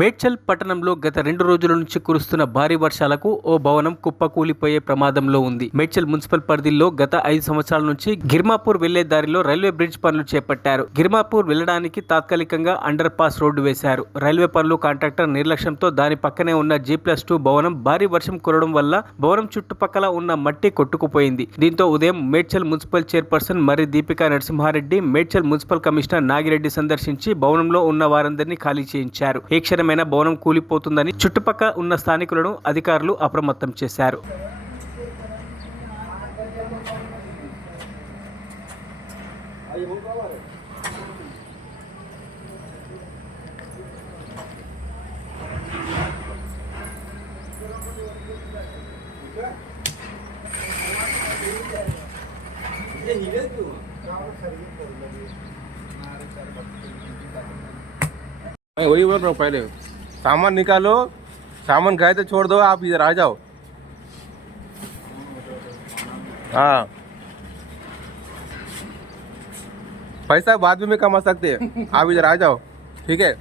మేడ్చల్ పట్టణంలో గత రెండు రోజుల నుంచి కురుస్తున్న భారీ వర్షాలకు ఓ భవనం కుప్పకూలిపోయే ప్రమాదంలో ఉంది. మేడ్చల్ మున్సిపల్ పరిధిలో గత ఐదు సంవత్సరాల నుంచి గిర్మాపూర్ వెళ్ళే దారిలో రైల్వే బ్రిడ్జ్ పనులు చేపట్టారు. గిర్మాపూర్ వెళ్ళడానికి తాత్కాలికంగా అండర్ పాస్ రోడ్డు వేశారు. రైల్వే పనులు కాంట్రాక్టర్ నిర్లక్ష్యంతో దాని పక్కనే ఉన్న జీ ప్లస్ టూ భవనం భారీ వర్షం కురవడం వల్ల భవనం చుట్టుపక్కల ఉన్న మట్టి కొట్టుకుపోయింది. దీంతో ఉదయం మేడ్చల్ మున్సిపల్ చైర్పర్సన్ మరి దీపికా నరసింహారెడ్డి మేడ్చల్ మున్సిపల్ కమిషనర్ నాగిరెడ్డి సందర్శించి భవనంలో ఉన్న వారందరినీ ఖాళీ చేయించారు. ఏ క్షణమైన భవనం కూలిపోతుందని చుట్టుపక్కల ఉన్న స్థానికులను అధికారులు అప్రమత్తం చేశారు. मैं वही बोल रहा हूँ पहले। सामान निकालो, सामान गए तो छोड़ दो, आप इधर आ जाओ। हाँ। पैसा बाद में कमा सकते हैं, आप इधर आ जाओ, ठीक है?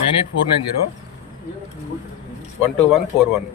Nine eight four nine zero. One two one four one.